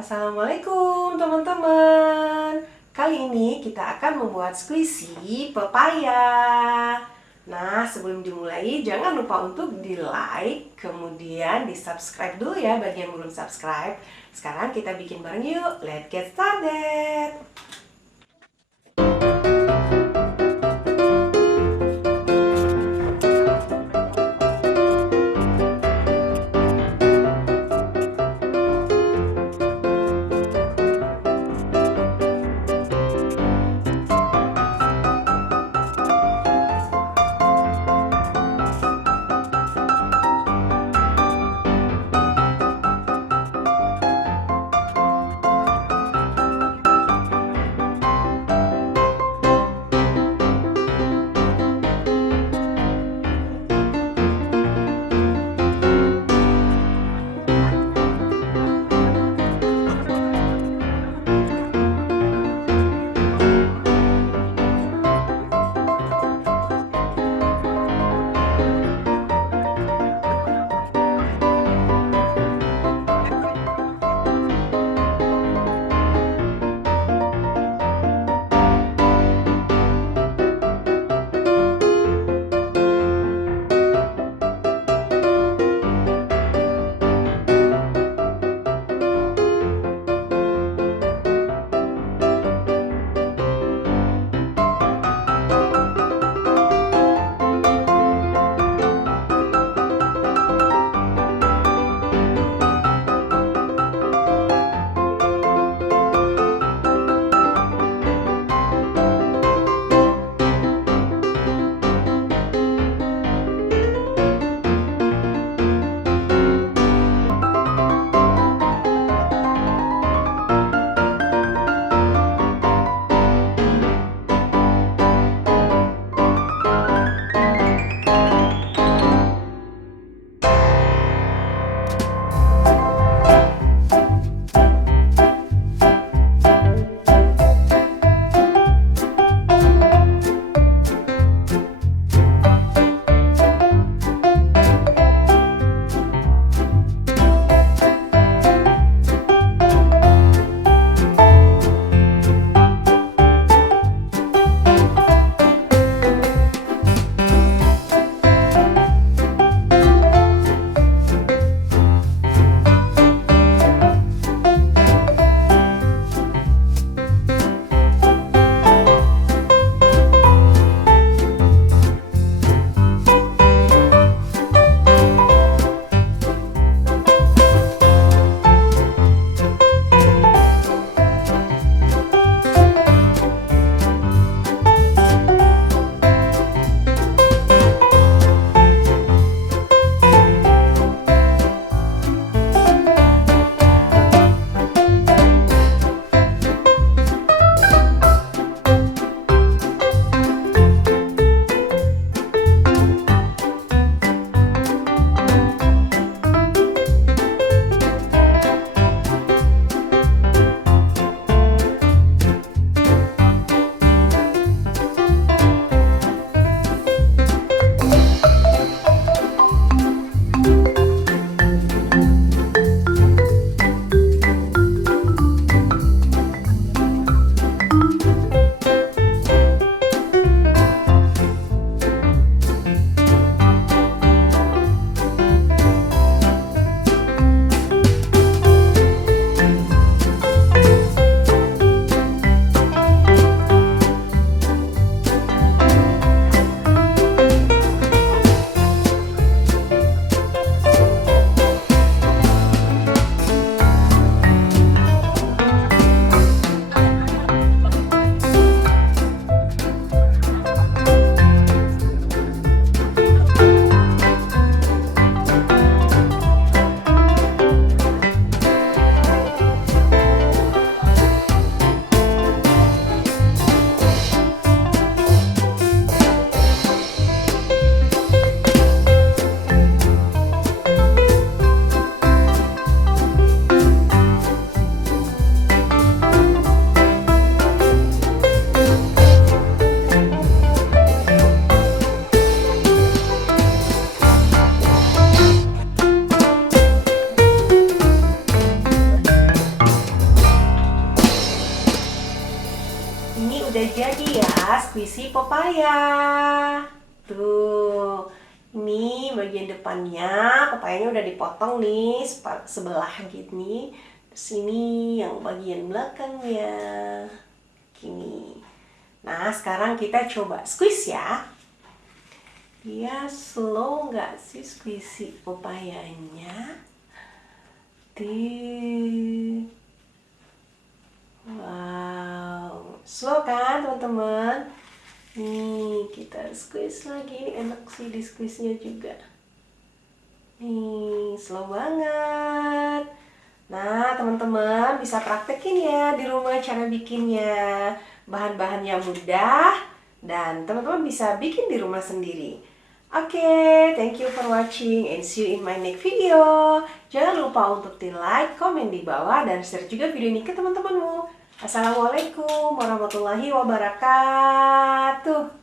Assalamualaikum teman-teman. Kali ini kita akan membuat squishy pepaya. Nah, sebelum dimulai jangan lupa untuk di like, kemudian di subscribe dulu ya bagi yang belum subscribe. Sekarang kita bikin bareng yuk. Let's get started. udah jadi ya squishy pepaya. Tuh, ini bagian depannya, pepayanya udah dipotong nih sebelah gini. Terus ini yang bagian belakangnya. Gini. Nah, sekarang kita coba squeeze ya. Dia slow nggak sih squishy pepayanya? Wow, slow kan teman-teman? Nih, kita squeeze lagi. Ini enak sih di squeeze-nya juga. Nih, slow banget. Nah, teman-teman bisa praktekin ya di rumah cara bikinnya. Bahan-bahannya mudah dan teman-teman bisa bikin di rumah sendiri. Oke, thank you for watching and see you in my next video. Jangan lupa untuk di like, komen di bawah, dan share juga video ini ke teman-temanmu. Assalamualaikum warahmatullahi wabarakatuh.